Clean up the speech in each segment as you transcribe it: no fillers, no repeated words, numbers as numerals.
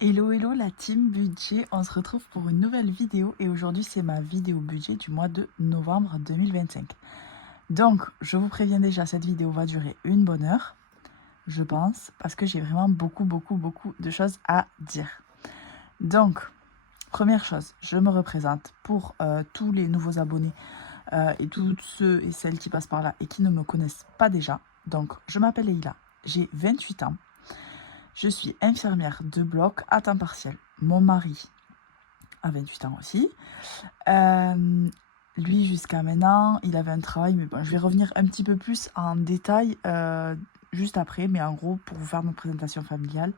Hello hello la team budget, on se retrouve pour une nouvelle vidéo et aujourd'hui c'est ma vidéo budget du mois de novembre 2025. Donc je vous préviens déjà, cette vidéo va durer une bonne heure, je pense, parce que j'ai vraiment beaucoup de choses à dire. Donc, première chose, je me représente pour tous les nouveaux abonnés et tous ceux et celles qui passent par là et qui ne me connaissent pas déjà. Donc je m'appelle Leïla, j'ai 28 ans. Je suis infirmière de bloc à temps partiel. Mon mari a 28 ans aussi. Lui, jusqu'à maintenant, il avait un travail, mais bon, je vais revenir un petit peu plus en détail juste après, mais en gros, pour vous faire notre présentation familiale.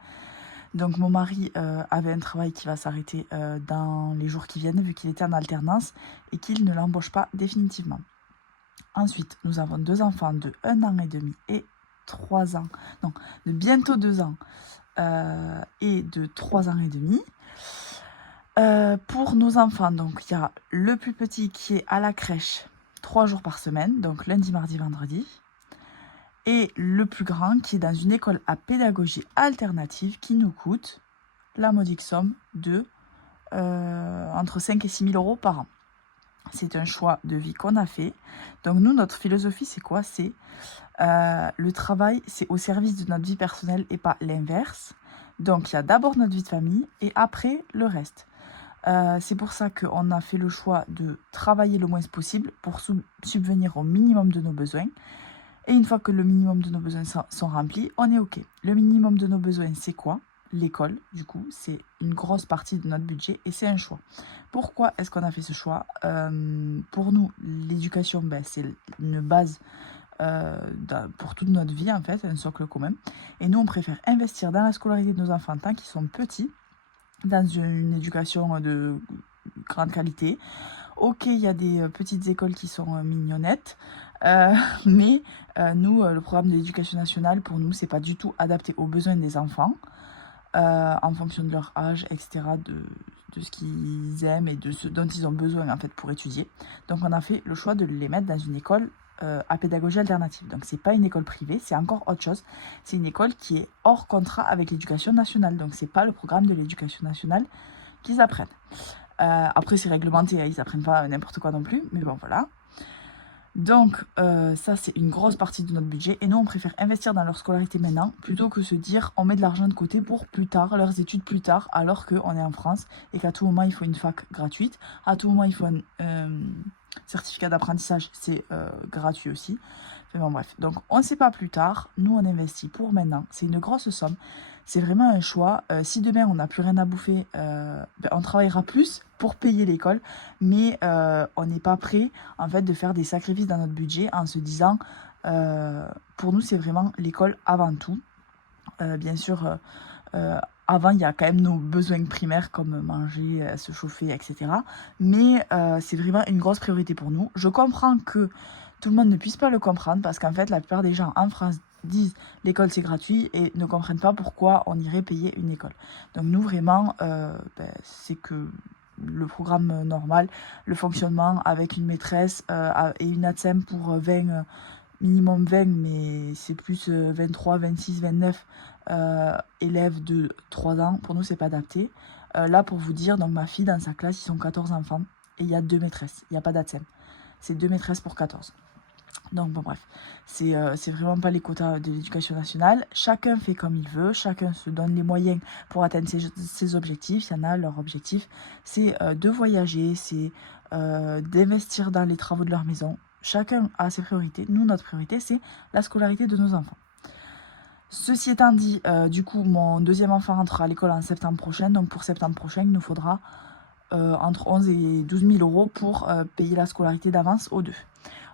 Donc, mon mari avait un travail qui va s'arrêter dans les jours qui viennent, vu qu'il était en alternance et qu'il ne l'embauche pas définitivement. Ensuite, nous avons deux enfants de 1 an et demi et 3 ans, non, de bientôt 2 ans et de 3 ans et demi. Pour nos enfants, donc il y a le plus petit qui est à la crèche 3 jours par semaine, donc lundi, mardi, vendredi. Et le plus grand qui est dans une école à pédagogie alternative qui nous coûte la modique somme de entre 5 et 6 000 euros par an. C'est un choix de vie qu'on a fait. Donc nous, notre philosophie, c'est quoi? C'est le travail, c'est au service de notre vie personnelle et pas l'inverse. Donc il y a d'abord notre vie de famille et après le reste. C'est pour ça qu'on a fait le choix de travailler le moins possible pour subvenir au minimum de nos besoins. Et une fois que le minimum de nos besoins sont remplis, on est OK. Le minimum de nos besoins, c'est quoi? L'école, du coup, c'est une grosse partie de notre budget et c'est un choix. Pourquoi est-ce qu'on a fait ce choix? Pour nous, l'éducation, c'est une base pour toute notre vie, en fait, un socle commun. Et nous, on préfère investir dans la scolarité de nos enfants tant qu'ils sont petits, dans une éducation de grande qualité. Ok, il y a des petites écoles qui sont mignonnettes, mais nous, le programme de l'éducation nationale, pour nous, c'est pas du tout adapté aux besoins des enfants, en fonction de leur âge, etc., de ce qu'ils aiment et de ce dont ils ont besoin, en fait, pour étudier. Donc, on a fait le choix de les mettre dans une école à pédagogie alternative. Donc, c'est pas une école privée, c'est encore autre chose. C'est une école qui est hors contrat avec l'éducation nationale. Donc, c'est pas le programme de l'éducation nationale qu'ils apprennent. Après, c'est réglementé, hein, ils apprennent pas n'importe quoi non plus, mais bon, voilà. Donc, ça, c'est une grosse partie de notre budget. Et nous, on préfère investir dans leur scolarité maintenant, plutôt que se dire, on met de l'argent de côté pour plus tard, leurs études plus tard, alors qu'on est en France et qu'à tout moment, il faut une fac gratuite. À tout moment, il faut un certificat d'apprentissage, c'est gratuit aussi. Enfin, bon, bref, donc on ne sait pas plus tard. Nous, on investit pour maintenant. C'est une grosse somme. C'est vraiment un choix. Si demain, on n'a plus rien à bouffer, on travaillera plus pour payer l'école. Mais on n'est pas prêt, en fait, de faire des sacrifices dans notre budget en se disant, pour nous, c'est vraiment l'école avant tout. Bien sûr, avant, il y a quand même nos besoins primaires comme manger, se chauffer, etc. Mais c'est vraiment une grosse priorité pour nous. Je comprends que tout le monde ne puisse pas le comprendre parce qu'en fait, la plupart des gens en France disent l'école c'est gratuit et ne comprennent pas pourquoi on irait payer une école. Donc nous, vraiment, c'est que le programme normal, le fonctionnement avec une maîtresse et une ATSEM pour 20, minimum 20, mais c'est plus 23, 26, 29 élèves de 3 ans. Pour nous, c'est pas adapté. Là, pour vous dire, donc ma fille, dans sa classe, ils sont 14 enfants et il y a 2 maîtresses. Il n'y a pas d'ATSEM. C'est 2 maîtresses pour 14. Donc, bon, bref, c'est vraiment pas les quotas de l'éducation nationale. Chacun fait comme il veut, chacun se donne les moyens pour atteindre ses objectifs. Il y en a, leur objectif, c'est de voyager, c'est d'investir dans les travaux de leur maison. Chacun a ses priorités. Nous, notre priorité, c'est la scolarité de nos enfants. Ceci étant dit, du coup, mon deuxième enfant rentrera à l'école en septembre prochain. Donc, pour septembre prochain, il nous faudra entre 11 et 12 000 euros pour payer la scolarité d'avance aux deux.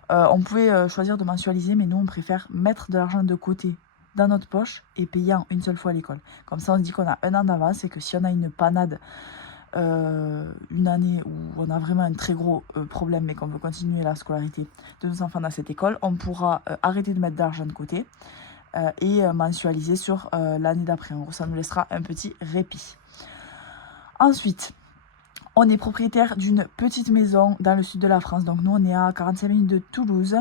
On pouvait choisir de mensualiser, mais nous, on préfère mettre de l'argent de côté dans notre poche et payer en une seule fois l'école. Comme ça, on se dit qu'on a 1 an d'avance et que si on a une panade, une année où on a vraiment un très gros problème, mais qu'on veut continuer la scolarité de nos enfants dans cette école, on pourra arrêter de mettre de l'argent de côté et mensualiser sur l'année d'après. En gros, ça nous laissera un petit répit. Ensuite, on est propriétaire d'une petite maison dans le sud de la France. Donc nous, on est à 45 minutes de Toulouse.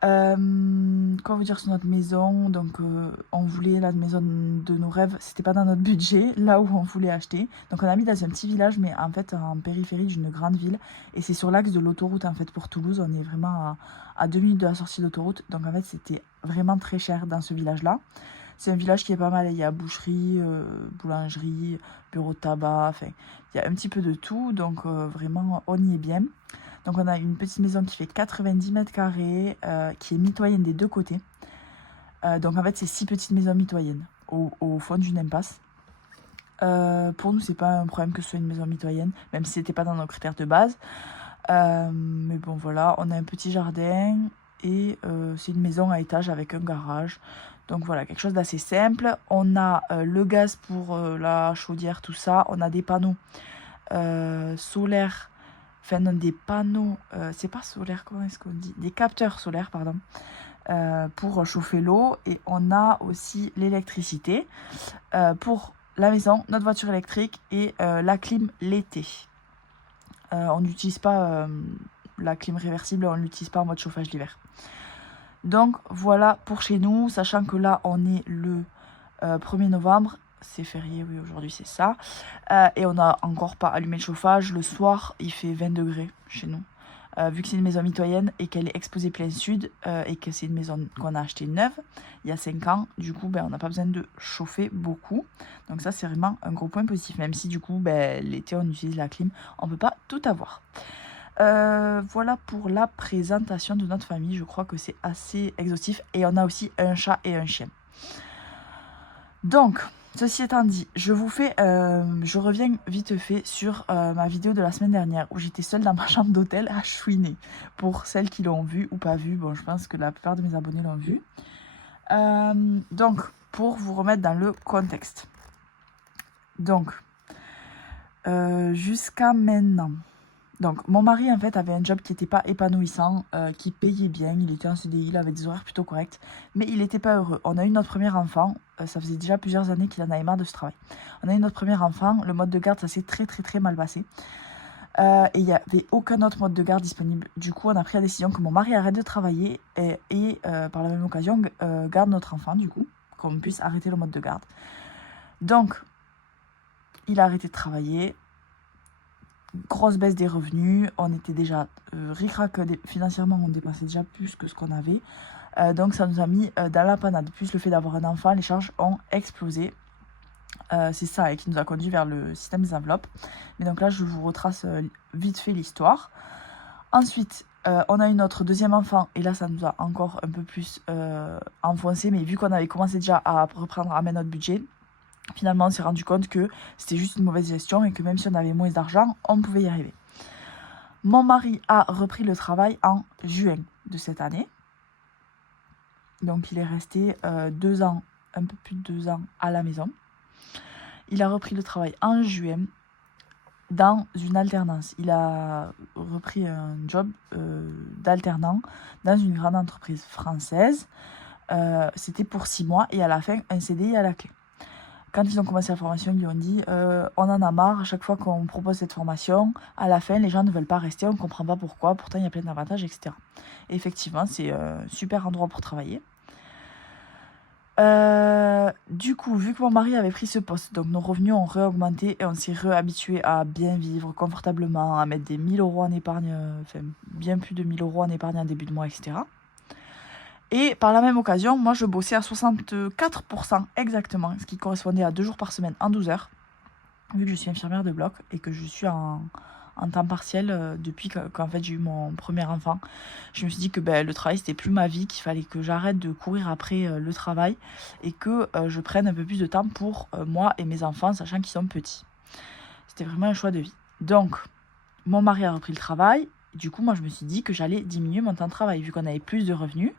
Quoi vous dire sur notre maison? Donc on voulait la maison de nos rêves, c'était pas dans notre budget, là où on voulait acheter. Donc on a mis dans un petit village, mais en fait en périphérie d'une grande ville. Et c'est sur l'axe de l'autoroute en fait pour Toulouse. On est vraiment à 2 minutes de la sortie d'autoroute. Donc en fait c'était vraiment très cher dans ce village-là. C'est un village qui est pas mal, il y a boucherie, boulangerie, bureau de tabac, enfin il y a un petit peu de tout. Donc vraiment on y est bien. Donc on a une petite maison qui fait 90 mètres carrés, qui est mitoyenne des deux côtés. Donc en fait c'est 6 petites maisons mitoyennes au fond d'une impasse. Pour nous c'est pas un problème que ce soit une maison mitoyenne, même si c'était pas dans nos critères de base. Mais bon voilà, on a un petit jardin et c'est une maison à étage avec un garage. Donc voilà, quelque chose d'assez simple. On a le gaz pour la chaudière, tout ça. On a des panneaux solaires. Enfin, non, des panneaux, c'est pas solaire, comment est-ce qu'on dit? Des capteurs solaires, pardon, pour chauffer l'eau. Et on a aussi l'électricité pour la maison, notre voiture électrique et la clim l'été. On n'utilise pas la clim réversible, on ne l'utilise pas en mode chauffage l'hiver. Donc voilà pour chez nous, sachant que là on est le 1er novembre. C'est férié, oui, aujourd'hui c'est ça. Et on n'a encore pas allumé le chauffage. Le soir, il fait 20 degrés chez nous. Vu que c'est une maison mitoyenne et qu'elle est exposée plein sud et que c'est une maison qu'on a achetée neuve il y a 5 ans, du coup, on n'a pas besoin de chauffer beaucoup. Donc ça, c'est vraiment un gros point positif. Même si du coup, l'été, on utilise la clim, on ne peut pas tout avoir. Voilà pour la présentation de notre famille. Je crois que c'est assez exhaustif. Et on a aussi un chat et un chien. Donc, ceci étant dit, je reviens vite fait sur ma vidéo de la semaine dernière où j'étais seule dans ma chambre d'hôtel à chouiner. Pour celles qui l'ont vu ou pas vu, bon, je pense que la plupart de mes abonnés l'ont vu. Donc, pour vous remettre dans le contexte. Donc, jusqu'à maintenant. Donc, mon mari, en fait, avait un job qui n'était pas épanouissant, qui payait bien. Il était en CDI, il avait des horaires plutôt corrects. Mais il n'était pas heureux. On a eu notre premier enfant. Ça faisait déjà plusieurs années qu'il en avait marre de ce travail. On a eu notre premier enfant. Le mode de garde, ça s'est très, très, très mal passé. Et il n'y avait aucun autre mode de garde disponible. Du coup, on a pris la décision que mon mari arrête de travailler et par la même occasion, garde notre enfant, du coup, qu'on puisse arrêter le mode de garde. Donc, il a arrêté de travailler. Grosse baisse des revenus, on était déjà ric-rac financièrement, on dépensait déjà plus que ce qu'on avait. Donc ça nous a mis dans la panade. Plus le fait d'avoir un enfant, les charges ont explosé. C'est ça qui nous a conduit vers le système des enveloppes. Mais donc là, je vous retrace vite fait l'histoire. Ensuite, on a eu notre deuxième enfant. Et là, ça nous a encore un peu plus enfoncé. Mais vu qu'on avait commencé déjà à reprendre à mettre notre budget, finalement, on s'est rendu compte que c'était juste une mauvaise gestion et que même si on avait moins d'argent, on pouvait y arriver. Mon mari a repris le travail en juin de cette année. Donc, il est resté 2 ans, un peu plus de 2 ans à la maison. Il a repris le travail en juin dans une alternance. Il a repris un job d'alternant dans une grande entreprise française. C'était pour 6 mois et à la fin, un CDI à la clé. Quand ils ont commencé la formation, ils lui ont dit on en a marre, à chaque fois qu'on propose cette formation, à la fin, les gens ne veulent pas rester, on ne comprend pas pourquoi, pourtant il y a plein d'avantages, etc. Et effectivement, c'est un super endroit pour travailler. Du coup, vu que mon mari avait pris ce poste, donc nos revenus ont réaugmenté et on s'est réhabitué à bien vivre confortablement, à mettre des 1000 € en épargne, enfin bien plus de 1000 € en épargne en début de mois, etc. Et par la même occasion, moi je bossais à 64% exactement, ce qui correspondait à 2 jours par semaine en 12 heures, vu que je suis infirmière de bloc et que je suis en temps partiel depuis qu'en fait j'ai eu mon premier enfant. Je me suis dit que le travail c'était plus ma vie, qu'il fallait que j'arrête de courir après le travail et que je prenne un peu plus de temps pour moi et mes enfants, sachant qu'ils sont petits. C'était vraiment un choix de vie. Donc, mon mari a repris le travail. Du coup, moi je me suis dit que j'allais diminuer mon temps de travail, vu qu'on avait plus de revenus.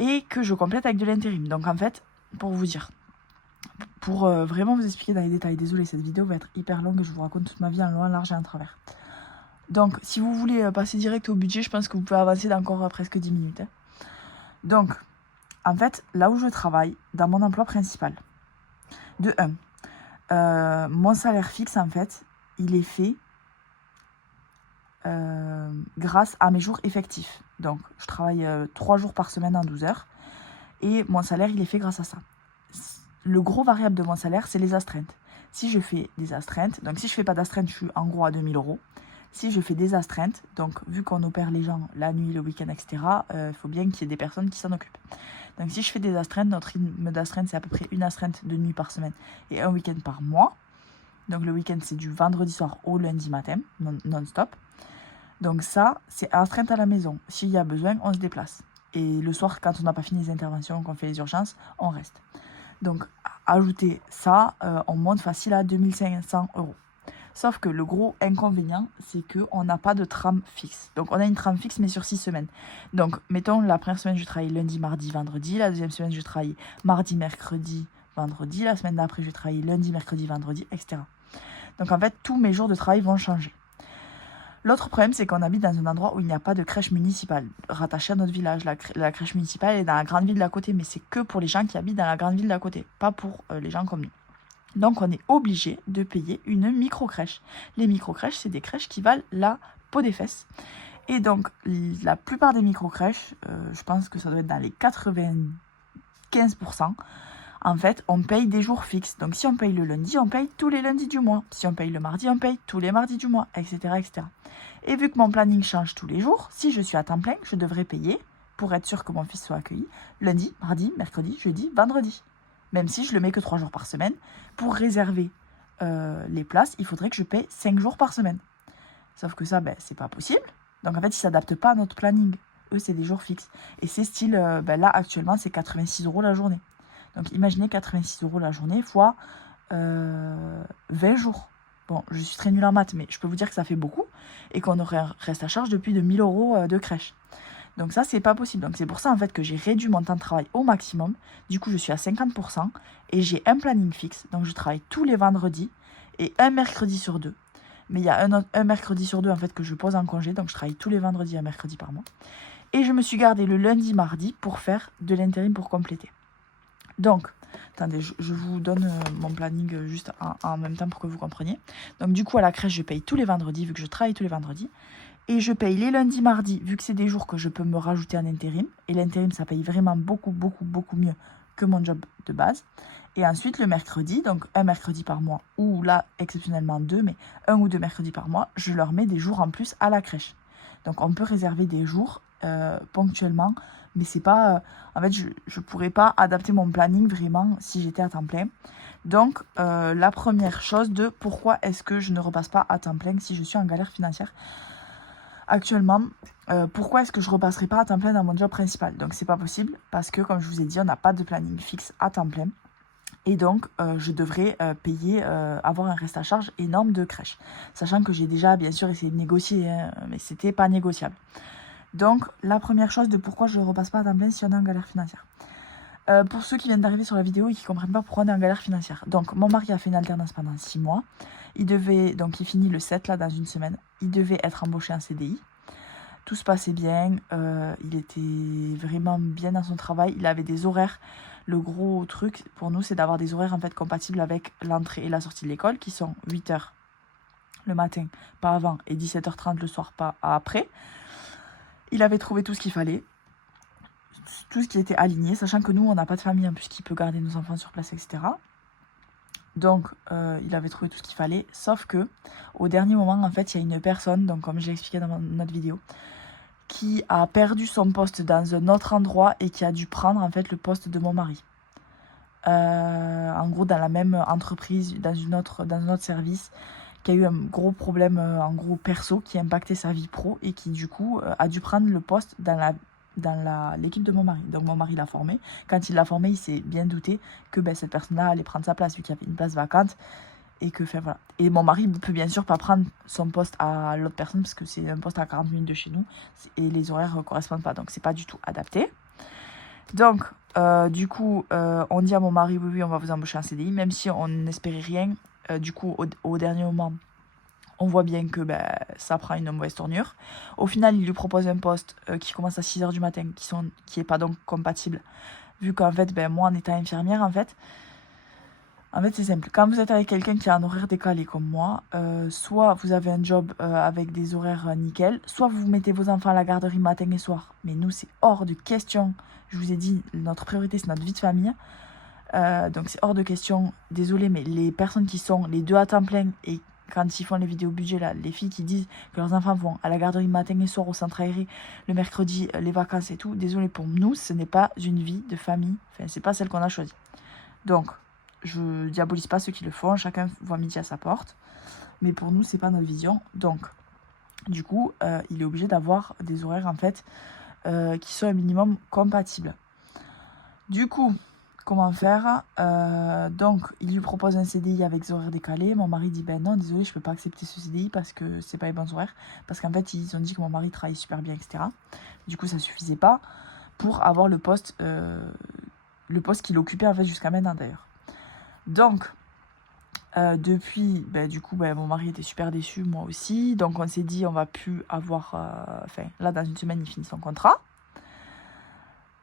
Et que je complète avec de l'intérim. Donc en fait, pour vous dire, pour vraiment vous expliquer dans les détails, désolé, cette vidéo va être hyper longue, je vous raconte toute ma vie en long, en large et en travers. Donc si vous voulez passer direct au budget, je pense que vous pouvez avancer d'encore presque 10 minutes. Donc, en fait, là où je travaille, dans mon emploi principal, de 1, mon salaire fixe, en fait, il est fait grâce à mes jours effectifs. Donc, je travaille 3 jours par semaine en 12 heures. Et mon salaire, il est fait grâce à ça. Le gros variable de mon salaire, c'est les astreintes. Si je fais des astreintes, donc si je fais pas d'astreintes, je suis en gros à 2000 euros. Si je fais des astreintes, donc vu qu'on opère les gens la nuit, le week-end, etc., il faut bien qu'il y ait des personnes qui s'en occupent. Donc si je fais des astreintes, notre rythme d'astreinte, c'est à peu près une astreinte de nuit par semaine et un week-end par mois. Donc le week-end, c'est du vendredi soir au lundi matin, non-stop. Donc ça, c'est astreinte à la maison. S'il y a besoin, on se déplace. Et le soir, quand on n'a pas fini les interventions, qu'on fait les urgences, on reste. Donc, ajouter ça, on monte facile à 2500 euros. Sauf que le gros inconvénient, c'est qu'on n'a pas de tram fixe. Donc, on a une tram fixe, mais sur 6 semaines. Donc, mettons, la première semaine, je travaille lundi, mardi, vendredi. La deuxième semaine, je travaille mardi, mercredi, vendredi. La semaine d'après, je travaille lundi, mercredi, vendredi, etc. Donc, en fait, tous mes jours de travail vont changer. L'autre problème, c'est qu'on habite dans un endroit où il n'y a pas de crèche municipale rattachée à notre village. La crèche municipale est dans la grande ville d'à côté, mais c'est que pour les gens qui habitent dans la grande ville d'à côté, pas pour les gens comme nous. Donc, on est obligé de payer une micro-crèche. Les micro-crèches, c'est des crèches qui valent la peau des fesses. Et donc, la plupart des micro-crèches, je pense que ça doit être dans les 95%, en fait, on paye des jours fixes. Donc, si on paye le lundi, on paye tous les lundis du mois. Si on paye le mardi, on paye tous les mardis du mois, etc., etc. Et vu que mon planning change tous les jours, si je suis à temps plein, je devrais payer, pour être sûr que mon fils soit accueilli, lundi, mardi, mercredi, jeudi, vendredi. Même si je le mets que 3 jours par semaine. Pour réserver les places, il faudrait que je paye 5 jours par semaine. Sauf que ça, c'est pas possible. Donc, en fait, ils ne s'adaptent pas à notre planning. Eux, c'est des jours fixes. Et c'est style, là, actuellement, c'est 86 euros la journée. Donc, imaginez 86 euros la journée fois 20 jours. Bon, je suis très nulle en maths, mais je peux vous dire que ça fait beaucoup. Et qu'on aurait un reste à charge de plus de 1000 euros de crèche. Donc ça, c'est pas possible. Donc c'est pour ça, en fait, que j'ai réduit mon temps de travail au maximum. Du coup, je suis à 50%. Et j'ai un planning fixe. Donc je travaille tous les vendredis et un mercredi sur 2. Mais il y a un mercredi sur 2, en fait, que je pose en congé. Donc je travaille tous les vendredis et un mercredi par mois. Et je me suis gardé le lundi, mardi pour faire de l'intérim pour compléter. Donc, attendez, je vous donne mon planning juste en même temps pour que vous compreniez. Donc, du coup, à la crèche, je paye tous les vendredis, vu que je travaille tous les vendredis. Et je paye les lundis, mardis, vu que c'est des jours que je peux me rajouter en intérim. Et l'intérim, ça paye vraiment beaucoup, beaucoup, beaucoup mieux que mon job de base. Et ensuite, le mercredi, donc un mercredi par mois, ou là, exceptionnellement 2, mais 1 ou 2 mercredis par mois, je leur mets des jours en plus à la crèche. Donc, on peut réserver des jours ponctuellement, mais c'est pas... en fait, je ne pourrais pas adapter mon planning vraiment si j'étais à temps plein. Donc, la première chose de pourquoi est-ce que je ne repasse pas à temps plein si je suis en galère financière actuellement, pourquoi est-ce que je ne repasserai pas à temps plein dans mon job principal? Donc, c'est pas possible parce que, comme je vous ai dit, on n'a pas de planning fixe à temps plein. Et donc, je devrais payer, avoir un reste à charge énorme de crèche. Sachant que j'ai déjà, bien sûr, essayé de négocier, hein, mais c'était pas négociable. Donc, la première chose de pourquoi je ne repasse pas à temps plein si on est en galère financière. Pour ceux qui viennent d'arriver sur la vidéo et qui ne comprennent pas pourquoi on est en galère financière. Donc, mon mari a fait une alternance pendant 6 mois. Donc il finit le 7, là, dans une semaine. Il devait être embauché en CDI. Tout se passait bien. Il était vraiment bien dans son travail. Il avait des horaires. Le gros truc pour nous, c'est d'avoir des horaires en fait compatibles avec l'entrée et la sortie de l'école, qui sont 8h le matin, pas avant, et 17h30 le soir, pas après. Il avait trouvé tout ce qu'il fallait. Tout ce qui était aligné, sachant que nous, on n'a pas de famille en plus qui peut garder nos enfants sur place, etc. Donc, il avait trouvé tout ce qu'il fallait, sauf que au dernier moment, en fait, il y a une personne, donc comme je l'ai expliqué dans notre vidéo, qui a perdu son poste dans un autre endroit et qui a dû prendre, en fait, le poste de mon mari. En gros, dans la même entreprise, dans un autre service, qui a eu un gros problème, en gros, perso, qui a impacté sa vie pro et qui, du coup, a dû prendre le poste dans l'équipe de mon mari. Donc mon mari l'a formé. Quand il l'a formé, il s'est bien douté que cette personne-là allait prendre sa place vu qu'il y avait une place vacante. Et que, voilà. Et mon mari peut bien sûr pas prendre son poste à l'autre personne parce que c'est un poste à 40 minutes de chez nous et les horaires ne correspondent pas. Donc c'est pas du tout adapté. Donc du coup, on dit à mon mari, oui, on va vous embaucher en CDI, même si on n'espérait rien. Du coup, au dernier moment, on voit bien que ça prend une mauvaise tournure. Au final, il lui propose un poste qui commence à 6h du matin, qui n'est pas donc compatible. Vu qu'en fait, moi, en étant infirmière, en fait, En fait, c'est simple. Quand vous êtes avec quelqu'un qui a un horaire décalé comme moi, soit vous avez un job avec des horaires nickel, soit vous mettez vos enfants à la garderie matin et soir. Mais nous, c'est hors de question. Je vous ai dit, notre priorité, c'est notre vie de famille. Donc, c'est hors de question. Désolée, mais les personnes qui sont les deux à temps plein et quand ils font les vidéos budget, là, les filles qui disent que leurs enfants vont à la garderie matin et soir au centre aéré, le mercredi, les vacances et tout, désolée pour nous, ce n'est pas une vie de famille. Enfin, c'est pas celle qu'on a choisie. Donc, je diabolise pas ceux qui le font, chacun voit midi à sa porte. Mais pour nous, c'est pas notre vision. Donc, du coup, il est obligé d'avoir des horaires, en fait, qui sont un minimum compatibles. Du coup, comment faire? Donc, il lui propose un CDI avec des horaires décalés. Mon mari dit, ben non, désolé, je peux pas accepter ce CDI parce que c'est pas les bons horaires. Parce qu'en fait, ils ont dit que mon mari travaille super bien, etc. Du coup, ça suffisait pas pour avoir le poste qu'il occupait, en fait, jusqu'à maintenant, d'ailleurs. Donc, depuis, du coup, mon mari était super déçu, moi aussi. Donc, on s'est dit, on va plus avoir... là, dans une semaine, il finit son contrat.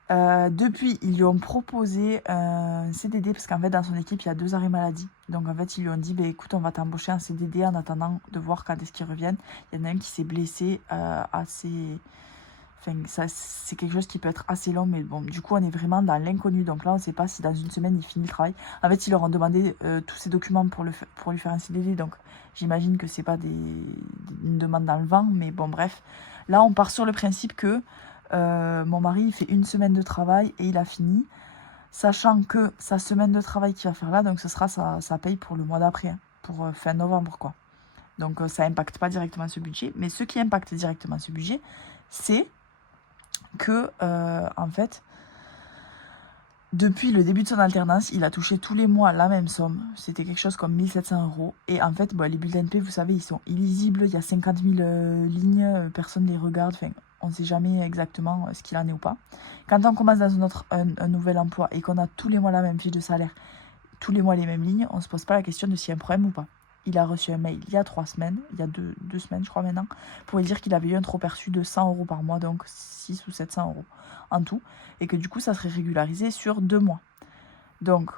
Depuis, ils lui ont proposé un CDD, parce qu'en fait, dans son équipe, il y a 2 arrêts maladie. Donc, en fait, ils lui ont dit, écoute, on va t'embaucher en CDD en attendant de voir quand est-ce qu'ils reviennent. Il y en a un qui s'est blessé assez... Enfin, ça, c'est quelque chose qui peut être assez long, mais bon, du coup, on est vraiment dans l'inconnu. Donc là, on ne sait pas si dans une semaine, il finit le travail. En fait, ils leur ont demandé tous ces documents pour lui faire un CDD. Donc, j'imagine que c'est pas une demande dans le vent. Mais bon, bref. Là, on part sur le principe que mon mari, il fait 1 semaine de travail et il a fini. Sachant que sa semaine de travail qu'il va faire là, donc ce sera sa paye pour le mois d'après, hein, pour fin novembre, quoi. Donc, ça n'impacte pas directement ce budget. Mais ce qui impacte directement ce budget, c'est que, en fait, depuis le début de son alternance, il a touché tous les mois la même somme. C'était quelque chose comme 1700 €. Et en fait, les bulletins de paie, vous savez, ils sont illisibles. Il y a 50 000 lignes, personne ne les regarde. Enfin, on ne sait jamais exactement ce qu'il en est ou pas. Quand on commence dans un nouvel emploi et qu'on a tous les mois la même fiche de salaire, tous les mois les mêmes lignes, on ne se pose pas la question de s'il y a un problème ou pas. Il a reçu un mail il y a 3 semaines, il y a deux semaines je crois maintenant, pour lui dire qu'il avait eu un trop perçu de 100 € par mois, donc 600 ou 700 € en tout, et que du coup ça serait régularisé sur 2 mois. Donc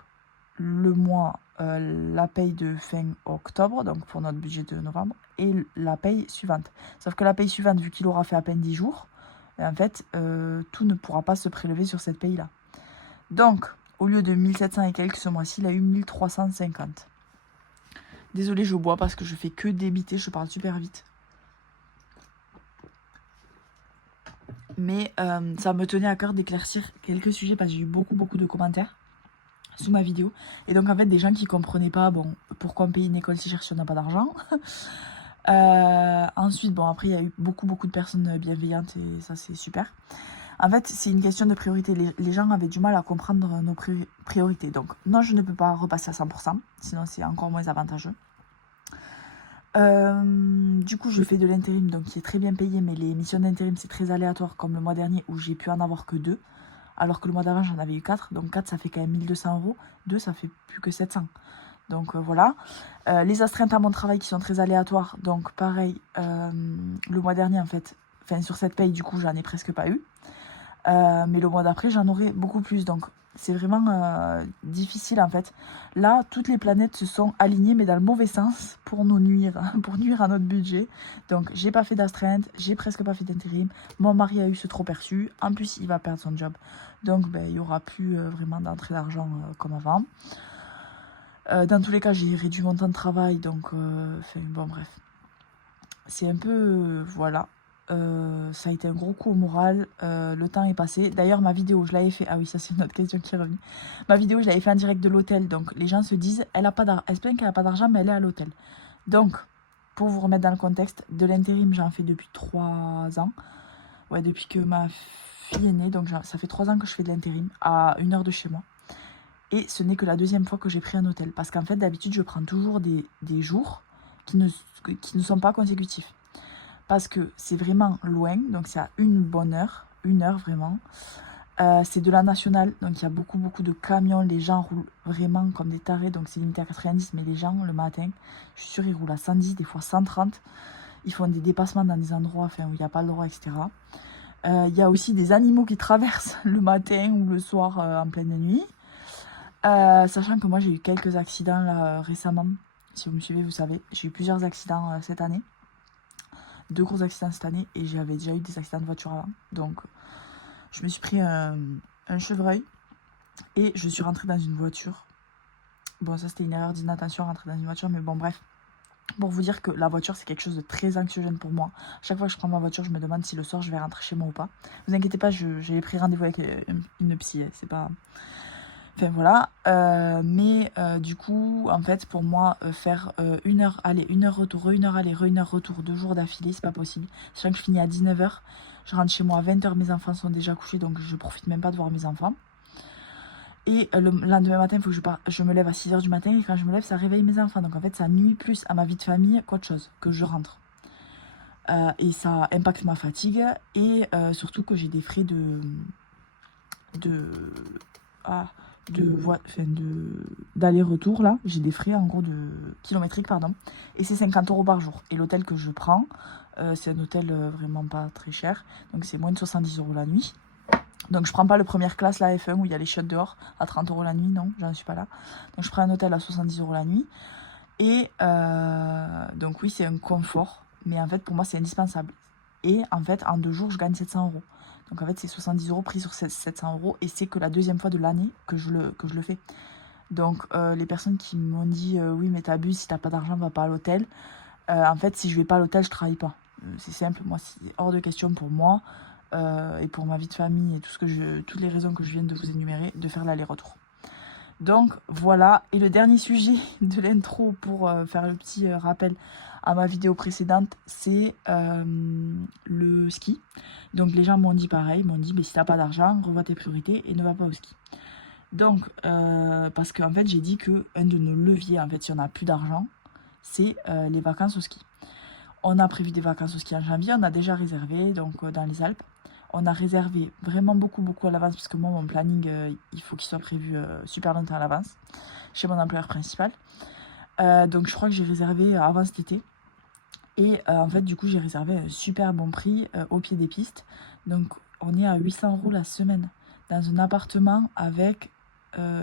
le mois, la paye de fin octobre, donc pour notre budget de novembre, et la paye suivante. Sauf que la paye suivante, vu qu'il aura fait à peine 10 jours, en fait, tout ne pourra pas se prélever sur cette paye-là. Donc, au lieu de 1700 et quelques ce mois-ci, il a eu 1350. Désolée, je bois parce que je fais que débiter, je parle super vite. Mais ça me tenait à cœur d'éclaircir quelques sujets parce que j'ai eu beaucoup de commentaires sous ma vidéo. Et donc, en fait, des gens qui ne comprenaient pas, pourquoi on paye une école si cher si on n'a pas d'argent. Ensuite, après, il y a eu beaucoup de personnes bienveillantes et ça, c'est super. En fait, c'est une question de priorité. Les gens avaient du mal à comprendre nos priorités. Donc, non, je ne peux pas repasser à 100%, sinon c'est encore moins avantageux. Du coup, je fais de l'intérim, donc qui est très bien payé, mais les missions d'intérim, c'est très aléatoire, comme le mois dernier où j'ai pu en avoir que 2, alors que le mois d'avant, j'en avais eu 4. Donc 4, ça fait quand même 1200 €. 2, ça fait plus que 700. Donc voilà. Les astreintes à mon travail qui sont très aléatoires. Donc pareil, le mois dernier, en fait, sur cette paye, du coup, j'en ai presque pas eu. Mais le mois d'après, j'en aurai beaucoup plus. Donc, c'est vraiment difficile, en fait. Là, toutes les planètes se sont alignées, mais dans le mauvais sens, pour nous nuire, pour nuire à notre budget. Donc, j'ai pas fait d'astreinte, j'ai presque pas fait d'intérim. Mon mari a eu ce trop perçu. En plus, il va perdre son job. Donc, il y aura plus vraiment d'entrée d'argent comme avant. Dans tous les cas, j'ai réduit mon temps de travail. Donc, bref. C'est un peu... voilà. Ça a été un gros coup au moral, le temps est passé. D'ailleurs, ma vidéo, je l'avais fait... Ah oui, ça c'est une autre question qui est revenue. Ma vidéo, je l'avais fait en direct de l'hôtel. Donc, les gens se disent, elle se plaint qu'elle n'a pas d'argent, mais elle est à l'hôtel. Donc, pour vous remettre dans le contexte, de l'intérim, j'en fais depuis 3 ans. Ouais, depuis que ma fille est née. Donc, ça fait 3 ans que je fais de l'intérim, à 1 heure de chez moi. Et ce n'est que la 2e fois que j'ai pris un hôtel. Parce qu'en fait, d'habitude, je prends toujours des jours qui ne sont pas consécutifs. Parce que c'est vraiment loin, donc c'est à 1 bonne heure, 1 heure vraiment. C'est de la nationale, donc il y a beaucoup de camions. Les gens roulent vraiment comme des tarés, donc c'est limité à 90, mais les gens, le matin, je suis sûre, ils roulent à 110, des fois 130. Ils font des dépassements dans des endroits où il n'y a pas le droit, etc. Il y a aussi des animaux qui traversent le matin ou le soir en pleine nuit. Sachant que moi j'ai eu quelques accidents là récemment. Si vous me suivez, vous savez, j'ai eu plusieurs accidents cette année. 2 gros accidents cette année et j'avais déjà eu des accidents de voiture avant. Donc je me suis pris un chevreuil et je suis rentrée dans une voiture. Bon, ça c'était une erreur d'inattention, rentrer dans une voiture, mais bon, bref. Pour vous dire que la voiture c'est quelque chose de très anxiogène pour moi. Chaque fois que je prends ma voiture, je me demande si le soir je vais rentrer chez moi ou pas. Vous inquiétez pas, j'ai pris rendez-vous avec une psy, c'est pas... Enfin voilà, du coup, en fait, pour moi, faire 1 heure aller, 1 heure retour, 1 heure aller, 1 heure retour, 2 jours d'affilée, c'est pas possible. Sachant que je finis à 19 h, je rentre chez moi à 20 h, mes enfants sont déjà couchés, donc je profite même pas de voir mes enfants. Et le lendemain matin, il faut que je me lève à 6 h du matin, et quand je me lève, ça réveille mes enfants. Donc en fait, ça nuit plus à ma vie de famille qu'autre chose, que je rentre. Et ça impacte ma fatigue, et surtout que j'ai des frais d'aller-retour là, j'ai des frais en gros de kilométrique pardon, et c'est 50 € par jour. Et l'hôtel que je prends, c'est un hôtel vraiment pas très cher, donc c'est moins de 70 € la nuit. Donc je prends pas le première classe, la F1 où il y a les chiottes dehors à 30 € la nuit, non, j'en suis pas là. Donc je prends un hôtel à 70 € la nuit, et donc oui c'est un confort, mais en fait pour moi c'est indispensable. Et en fait en 2 jours je gagne 700 €. Donc en fait c'est 70 € pris sur 700 €, et c'est que la deuxième fois de l'année que je le fais. Donc les personnes qui m'ont dit oui mais t'abuses, si t'as pas d'argent va pas à l'hôtel. En fait si je vais pas à l'hôtel je travaille pas. C'est simple, moi c'est hors de question pour moi et pour ma vie de famille et toutes les raisons que je viens de vous énumérer, de faire l'aller-retour. Donc voilà, et le dernier sujet de l'intro pour faire le petit rappel à ma vidéo précédente, c'est le ski. Donc les gens m'ont dit pareil, m'ont dit mais si t'as pas d'argent, revois tes priorités et ne va pas au ski. Donc parce qu'en fait j'ai dit que un de nos leviers, en fait si on n'a plus d'argent, c'est les vacances au ski. On a prévu des vacances au ski en janvier, on a déjà réservé donc dans les Alpes. On a réservé vraiment beaucoup à l'avance, parce que moi mon planning il faut qu'il soit prévu super longtemps à l'avance chez mon employeur principal. Donc je crois que j'ai réservé avant cet été. Et en fait du coup j'ai réservé un super bon prix au pied des pistes. Donc on est à 800 € la semaine dans un appartement avec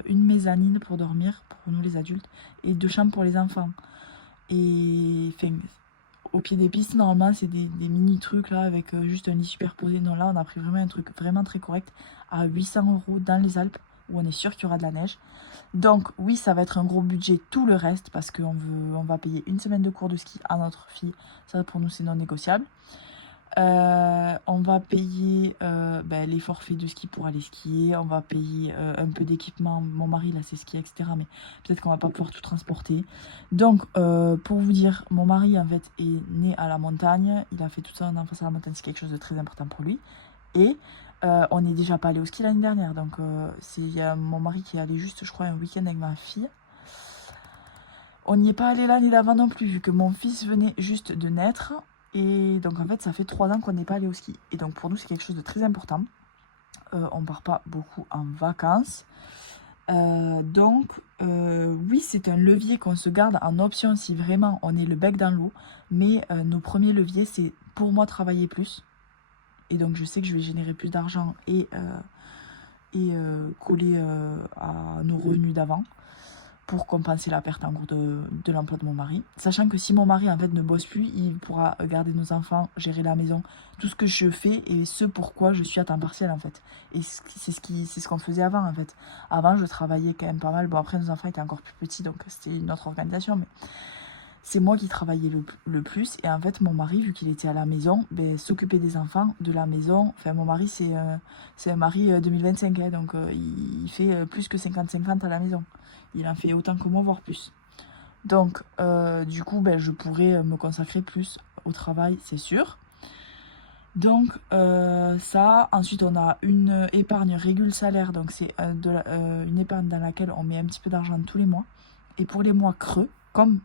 une mezzanine pour dormir pour nous les adultes et 2 chambres pour les enfants. Et enfin, au pied des pistes, normalement, c'est des mini trucs là avec juste un lit superposé. Non, là, on a pris vraiment un truc vraiment très correct à 800 € dans les Alpes où on est sûr qu'il y aura de la neige. Donc, oui, ça va être un gros budget tout le reste parce qu'on va payer 1 semaine de cours de ski à notre fille. Ça, pour nous, c'est non négociable. On va payer les forfaits de ski pour aller skier. On va payer un peu d'équipement. Mon mari, là, c'est ski, etc. Mais peut-être qu'on va pas pouvoir tout transporter. Donc, pour vous dire, mon mari, en fait, est né à la montagne. Il a fait toute son enfance à la montagne. C'est quelque chose de très important pour lui. Et on n'est déjà pas allé au ski l'année dernière. Donc, c'est mon mari qui est allé juste, je crois, un week-end avec ma fille. On n'y est pas allé l'année d'avant non plus, vu que mon fils venait juste de naître. Et donc en fait ça fait 3 ans qu'on n'est pas allé au ski. Et donc pour nous c'est quelque chose de très important. On part pas beaucoup en vacances. Oui c'est un levier qu'on se garde en option si vraiment on est le bec dans l'eau. Mais nos premiers leviers c'est pour moi travailler plus. Et donc je sais que je vais générer plus d'argent et coller à nos revenus d'avant, pour compenser la perte en gros de l'emploi de mon mari. Sachant que si mon mari en fait ne bosse plus, il pourra garder nos enfants, gérer la maison, tout ce que je fais et ce pourquoi je suis à temps partiel en fait. Et c'est ce qu'on faisait avant en fait. Avant je travaillais quand même pas mal. Bon après nos enfants étaient encore plus petits donc c'était une autre organisation, mais c'est moi qui travaillais le plus. Et en fait mon mari, vu qu'il était à la maison, s'occuper des enfants, de la maison. Enfin mon mari c'est un mari 2025 hein, donc il fait plus que 50-50 à la maison. Il en fait autant que moi, voire plus. Donc, du coup, je pourrais me consacrer plus au travail, c'est sûr. Donc, ça. Ensuite, on a une épargne régule salaire. Donc, c'est une épargne dans laquelle on met un petit peu d'argent tous les mois. Et pour les mois creux, comme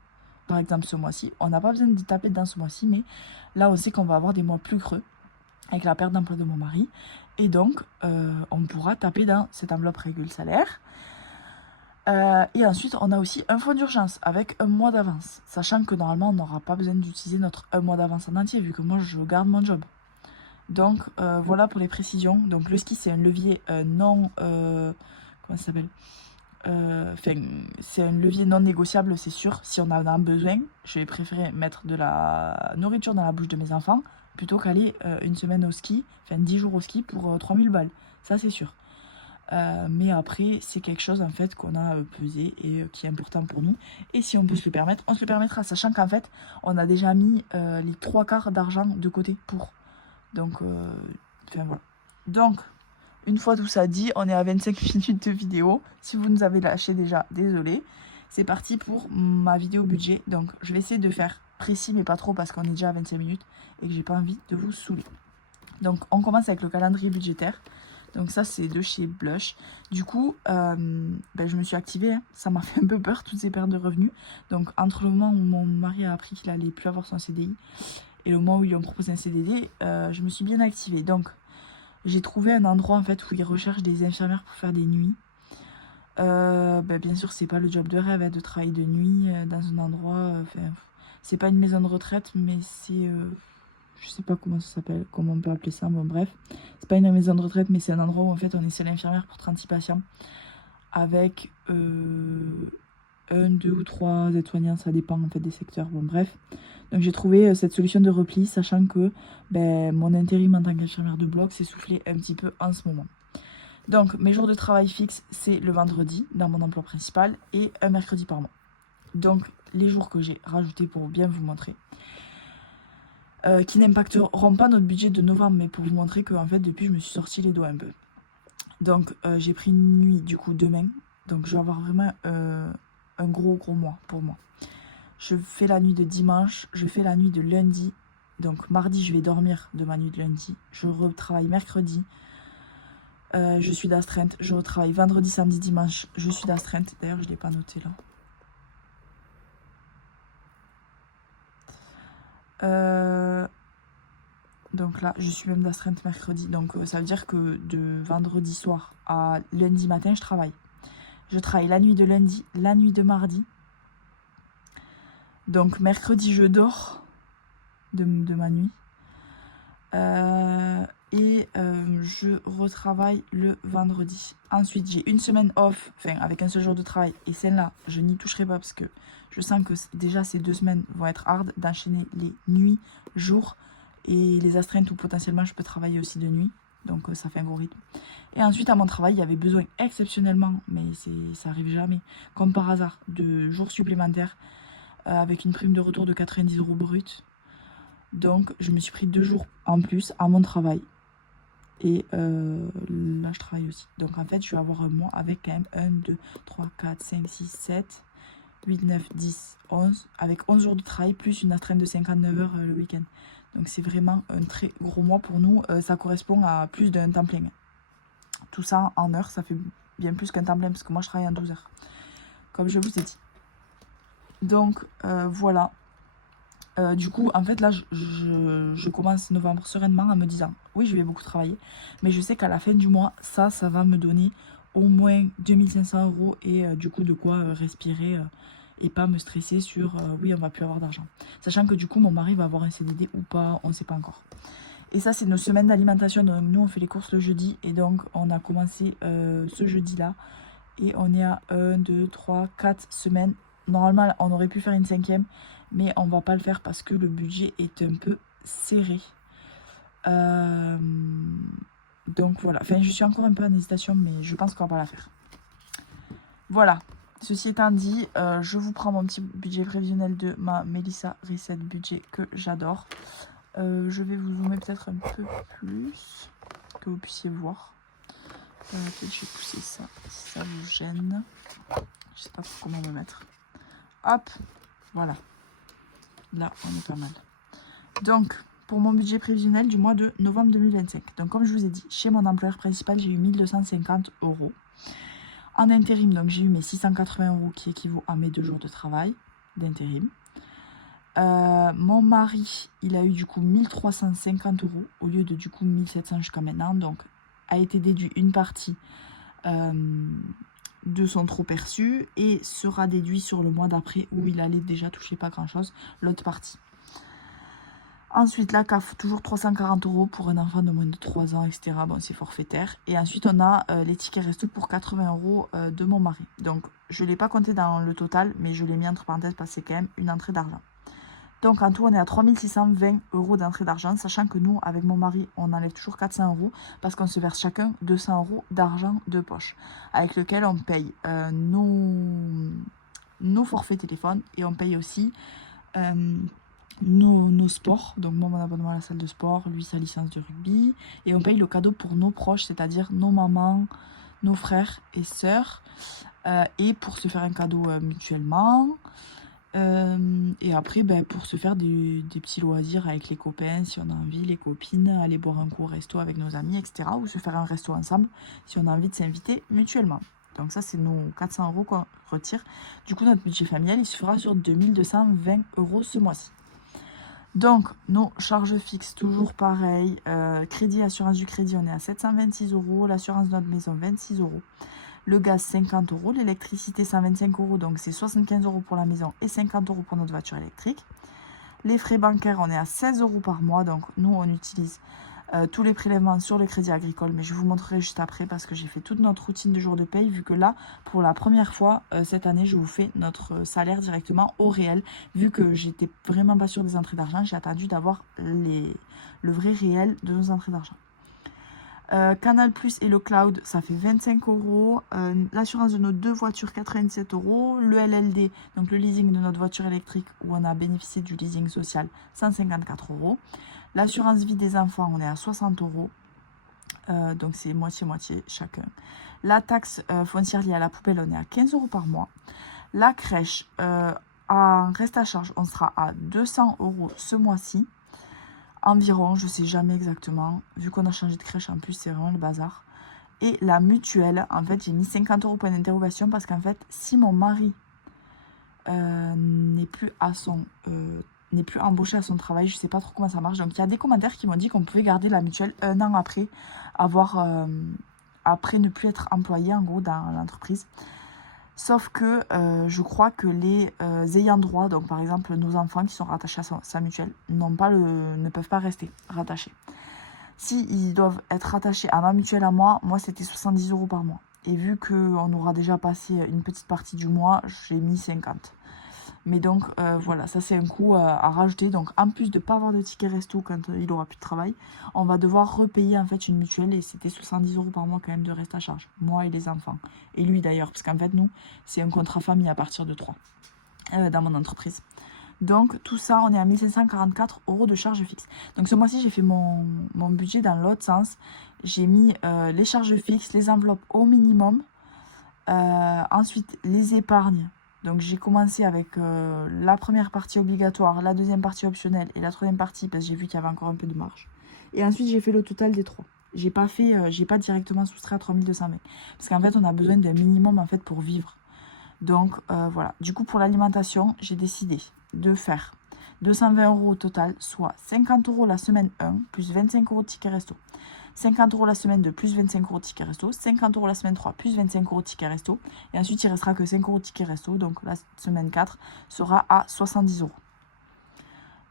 par exemple ce mois-ci, on n'a pas besoin de taper dans ce mois-ci, mais là, on sait qu'on va avoir des mois plus creux avec la perte d'emploi de mon mari. Et donc, on pourra taper dans cette enveloppe régule salaire. Et ensuite, on a aussi un fonds d'urgence avec 1 mois d'avance. Sachant que normalement, on n'aura pas besoin d'utiliser notre 1 mois d'avance en entier, vu que moi, je garde mon job. Donc, voilà pour les précisions. Donc, le ski, c'est un levier non... comment ça s'appelle ? c'est un levier non négociable, c'est sûr. Si on en a besoin, je vais préférer mettre de la nourriture dans la bouche de mes enfants plutôt qu'aller une semaine au ski, 10 jours au ski pour 3000 balles. Ça, c'est sûr. Mais après, c'est quelque chose en fait qu'on a pesé et qui est important pour nous. Et si on peut se le permettre, on se le permettra, sachant qu'en fait, on a déjà mis les 3/4 d'argent de côté pour. Donc, voilà. Donc, une fois tout ça dit, on est à 25 minutes de vidéo. Si vous nous avez lâché déjà, désolé. C'est parti pour ma vidéo budget. Donc, je vais essayer de faire précis, mais pas trop parce qu'on est déjà à 25 minutes et que j'ai pas envie de vous saouler. Donc, on commence avec le calendrier budgétaire. Donc ça, c'est de chez Blush. Du coup, je me suis activée. Hein. Ça m'a fait un peu peur, toutes ces pertes de revenus. Donc, entre le moment où mon mari a appris qu'il allait plus avoir son CDI et le moment où ils lui ont proposé un CDD, je me suis bien activée. Donc, j'ai trouvé un endroit en fait où ils recherchent des infirmières pour faire des nuits. Bien sûr, c'est pas le job de rêve de travailler de nuit dans un endroit. C'est pas une maison de retraite, mais c'est... je sais pas comment ça s'appelle, comment on peut appeler ça, bon bref. C'est pas une maison de retraite, mais c'est un endroit où en fait on est seule infirmière pour 36 patients. Avec 1, 2 ou 3 aides-soignants, ça dépend en fait des secteurs, bon bref. Donc j'ai trouvé cette solution de repli, sachant que mon intérim en tant qu'infirmière de bloc s'est soufflé un petit peu en ce moment. Donc mes jours de travail fixes, c'est le vendredi dans mon emploi principal et un mercredi par mois. Donc les jours que j'ai rajoutés pour bien vous montrer. Qui n'impacteront pas notre budget de novembre, mais pour vous montrer que en fait depuis je me suis sorti les doigts un peu. Donc j'ai pris une nuit du coup demain, donc je vais avoir vraiment un gros mois pour moi. Je fais la nuit de dimanche, je fais la nuit de lundi, donc mardi je vais dormir de ma nuit de lundi, je retravaille mercredi, je suis d'astreinte, je retravaille vendredi, samedi, dimanche, je suis d'astreinte, d'ailleurs je ne l'ai pas noté là. Donc là, je suis même d'astreinte mercredi. Donc ça veut dire que de vendredi soir à lundi matin, je travaille. Je travaille la nuit de lundi, la nuit de mardi. Donc mercredi, je dors de ma nuit. Je retravaille le vendredi. Ensuite, j'ai une semaine off, avec un seul jour de travail. Et celle-là, je n'y toucherai pas parce que je sens que déjà ces 2 semaines vont être hard d'enchaîner les nuits, jours et les astreintes où potentiellement je peux travailler aussi de nuit. Donc ça fait un gros rythme. Et ensuite, à mon travail, il y avait besoin exceptionnellement, mais ça arrive jamais, comme par hasard, de jours supplémentaires avec une prime de retour de 90 € brut. Donc, je me suis pris 2 jours en plus à mon travail. Et là, je travaille aussi. Donc, en fait, je vais avoir un mois avec quand même 1, 2, 3, 4, 5, 6, 7, 8, 9, 10, 11. Avec 11 jours de travail, plus une astreinte de 59 heures le week-end. Donc, c'est vraiment un très gros mois pour nous. Ça correspond à plus d'un temps plein. Tout ça en heures, ça fait bien plus qu'un temps plein. Parce que moi, je travaille en 12 heures. Comme je vous ai dit. Donc, voilà. Du coup, en fait, là, je commence novembre sereinement en me disant, oui, je vais beaucoup travailler, mais je sais qu'à la fin du mois, ça va me donner au moins 2500 € et du coup, de quoi respirer et pas me stresser sur, oui, on va plus avoir d'argent. Sachant que du coup, mon mari va avoir un CDD ou pas, on ne sait pas encore. Et ça, c'est nos semaines d'alimentation. Donc, nous, on fait les courses le jeudi et donc, on a commencé ce jeudi-là et on est à 1, 2, 3, 4 semaines. Normalement, on aurait pu faire une 5e, mais on va pas le faire parce que le budget est un peu serré. Donc voilà, je suis encore un peu en hésitation, mais je pense qu'on va pas la faire. Voilà, ceci étant dit, je vous prends mon petit budget prévisionnel de ma Melissa Reset Budget que j'adore. Je vais vous zoomer peut-être un peu plus, que vous puissiez voir. Peut-être je vais pousser ça, si ça vous gêne. Je sais pas comment me mettre. Hop, voilà. Là, on est pas mal. Donc, pour mon budget prévisionnel du mois de novembre 2025. Donc, comme je vous ai dit, chez mon employeur principal, j'ai eu 1250 €. En intérim, donc j'ai eu mes 680 € qui équivaut à mes 2 jours de travail d'intérim. Mon mari, il a eu du coup 1350 € au lieu de du coup 1700 jusqu'à maintenant. Donc, a été déduit une partie de son trop perçu et sera déduit sur le mois d'après où il allait déjà toucher pas grand chose, l'autre partie. Ensuite, la CAF, toujours 340 € pour un enfant de moins de 3 ans, etc. Bon, c'est forfaitaire. Et ensuite, on a les tickets resto pour 80 € de mon mari. Donc, je ne l'ai pas compté dans le total, mais je l'ai mis entre parenthèses parce que c'est quand même une entrée d'argent. Donc, en tout, on est à 3620 € d'entrée d'argent, sachant que nous, avec mon mari, on enlève toujours 400 € parce qu'on se verse chacun 200 € d'argent de poche, avec lequel on paye nos forfaits téléphone et on paye aussi nos sports. Donc moi, mon abonnement à la salle de sport, lui, sa licence de rugby. Et on paye le cadeau pour nos proches, c'est-à-dire nos mamans, nos frères et sœurs. Et pour se faire un cadeau mutuellement. Et après, pour se faire des petits loisirs avec les copains, si on a envie, les copines, aller boire un coup au resto avec nos amis, etc. Ou se faire un resto ensemble, si on a envie de s'inviter mutuellement. Donc ça, c'est nos 400 € qu'on retire. Du coup, notre budget familial, il se fera sur 2220 € ce mois-ci. Donc, nos charges fixes, toujours pareil. Crédit, assurance du crédit, on est à 726 €. L'assurance de notre maison, 26 €. Le gaz, 50 €. L'électricité, 125 €. Donc, c'est 75 € pour la maison et 50 € pour notre voiture électrique. Les frais bancaires, on est à 16 € par mois. Donc, nous, on utilise tous les prélèvements sur le crédit agricole. Mais je vous montrerai juste après parce que j'ai fait toute notre routine de jour de paye. Vu que là, pour la première fois cette année, je vous fais notre salaire directement au réel. Vu que j'étais vraiment pas sûre des entrées d'argent, j'ai attendu d'avoir le vrai réel de nos entrées d'argent. Canal Plus et le Cloud, ça fait 25 €. L'assurance de nos 2 voitures, 87 €. Le LLD, donc le leasing de notre voiture électrique, où on a bénéficié du leasing social, 154 €. L'assurance vie des enfants, on est à 60 €. Donc c'est moitié-moitié chacun. La taxe foncière liée à la poubelle, on est à 15 € par mois. La crèche, en reste à charge, on sera à 200 € ce mois-ci. Environ, je ne sais jamais exactement. Vu qu'on a changé de crèche, en plus, c'est vraiment le bazar. Et la mutuelle, en fait, j'ai mis 50 € point d'interrogation parce qu'en fait, si mon mari n'est plus embauché à son travail, je ne sais pas trop comment ça marche. Donc, il y a des commentaires qui m'ont dit qu'on pouvait garder la mutuelle 1 an après, après ne plus être employé, en gros, dans l'entreprise. Sauf que je crois que les ayants droit, donc par exemple nos enfants qui sont rattachés à sa mutuelle, ne peuvent pas rester rattachés. S'ils doivent être rattachés à ma mutuelle à moi c'était 70 € par mois. Et vu qu'on aura déjà passé une petite partie du mois, j'ai mis 50. Mais donc voilà, ça c'est un coût à rajouter. Donc en plus de ne pas avoir de ticket resto quand il aura plus de travail, on va devoir repayer en fait une mutuelle. Et c'était 70 € par mois quand même de reste à charge. Moi et les enfants. Et lui d'ailleurs, parce qu'en fait nous, c'est un contrat famille à partir de 3 dans mon entreprise. Donc tout ça, on est à 1544 € de charges fixes. Donc ce mois-ci, j'ai fait mon budget dans l'autre sens. J'ai mis les charges fixes, les enveloppes au minimum. Ensuite, les épargnes. Donc j'ai commencé avec la première partie obligatoire, la deuxième partie optionnelle et la troisième partie parce que j'ai vu qu'il y avait encore un peu de marge. Et ensuite j'ai fait le total des 3. J'ai pas directement soustrait à 3220. Parce qu'en fait on a besoin d'un minimum en fait pour vivre. Donc voilà. Du coup pour l'alimentation, j'ai décidé de faire 220 € au total, soit 50 € la semaine 1, plus 25 € de ticket resto. 50 € la semaine 2, plus 25 € de ticket resto. 50 € la semaine 3, plus 25 € de ticket resto. Et ensuite, il ne restera que 5 € de ticket resto. Donc, la semaine 4 sera à 70 €.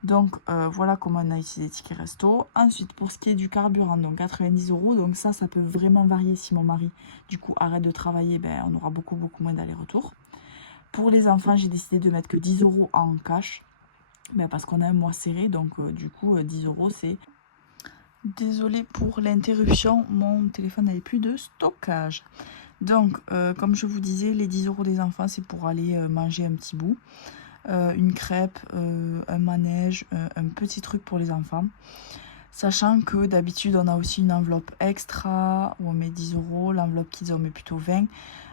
Donc, voilà comment on a ici les tickets resto. Ensuite, pour ce qui est du carburant, donc 90 €. Donc, ça peut vraiment varier si mon mari, du coup, arrête de travailler. On aura beaucoup moins d'aller-retour. Pour les enfants, j'ai décidé de mettre que 10 € en cash. Parce qu'on a un mois serré. Donc, du coup, 10 € c'est... Désolée pour l'interruption, mon téléphone n'avait plus de stockage. Donc, comme je vous disais, les 10 € des enfants, c'est pour aller manger un petit bout. Une crêpe, un manège, un petit truc pour les enfants. Sachant que d'habitude, on a aussi une enveloppe extra où on met 10 €. L'enveloppe kids, on met plutôt 20.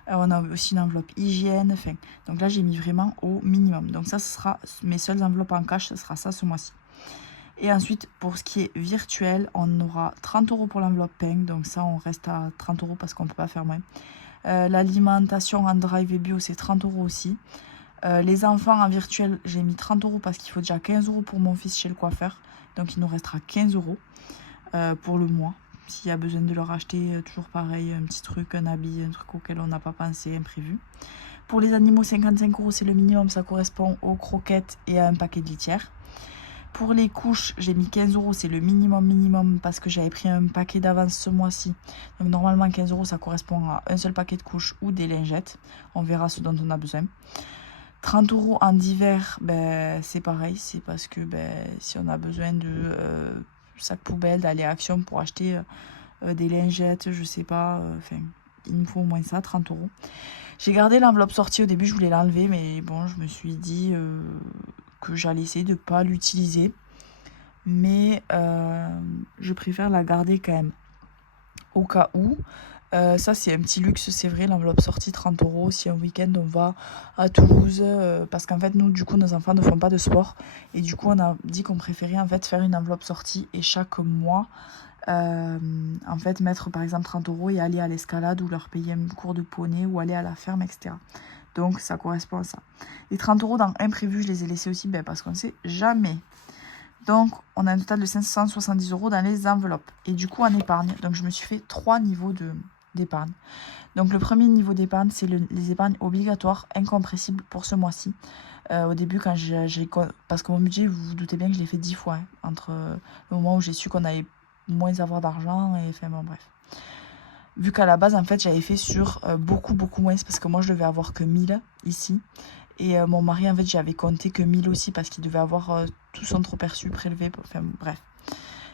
On a aussi une enveloppe hygiène. Enfin, donc là, j'ai mis vraiment au minimum. Donc ça, ce sera mes seules enveloppes en cash, ce sera ça ce mois-ci. Et ensuite, pour ce qui est virtuel, on aura 30 € pour l'enveloppe pain. Donc ça, on reste à 30 € parce qu'on ne peut pas faire moins. L'alimentation en drive et bio, c'est 30 € aussi. Les enfants en virtuel, j'ai mis 30 € parce qu'il faut déjà 15 € pour mon fils chez le coiffeur. Donc il nous restera 15 € pour le mois. S'il y a besoin de leur acheter, toujours pareil, un petit truc, un habit, un truc auquel on n'a pas pensé, imprévu. Pour les animaux, 55 € c'est le minimum, ça correspond aux croquettes et à un paquet de litière. Pour les couches, j'ai mis 15 €, c'est le minimum parce que j'avais pris un paquet d'avance ce mois-ci. Donc normalement 15 € ça correspond à un seul paquet de couches ou des lingettes. On verra ce dont on a besoin. 30 € en hiver, ben, c'est pareil, c'est parce que ben, si on a besoin de sac poubelle, d'aller à Action pour acheter des lingettes, je sais pas, enfin, il me faut au moins ça, 30 €. J'ai gardé l'enveloppe sortie au début, je voulais l'enlever, mais bon, je me suis dit que j'allais essayer de ne pas l'utiliser. Mais je préfère la garder quand même, au cas où. Ça, c'est un petit luxe, c'est vrai, l'enveloppe sortie 30 € si un week-end on va à Toulouse. Parce qu'en fait, nous, du coup, nos enfants ne font pas de sport. Et du coup, on a dit qu'on préférait en fait faire une enveloppe sortie et chaque mois, en fait, mettre par exemple 30 € et aller à l'escalade ou leur payer un cours de poney ou aller à la ferme, etc. Donc, ça correspond à ça. Les 30 € dans imprévu, je les ai laissés aussi parce qu'on ne sait jamais. Donc, on a un total de 570 € dans les enveloppes. Et du coup, en épargne, donc je me suis fait 3 niveaux d'épargne. Donc, le premier niveau d'épargne, c'est les épargnes obligatoires, incompressibles pour ce mois-ci. Au début, quand parce que mon budget, vous vous doutez bien que je l'ai fait 10 fois, hein, entre le moment où j'ai su qu'on allait moins avoir d'argent et enfin bon, bref. Vu qu'à la base, en fait, j'avais fait sur beaucoup moins, parce que moi, je devais avoir que 1000 ici. Et mon mari, en fait, j'avais compté que 1000 aussi parce qu'il devait avoir tout son trop perçu prélevé. Enfin, bref.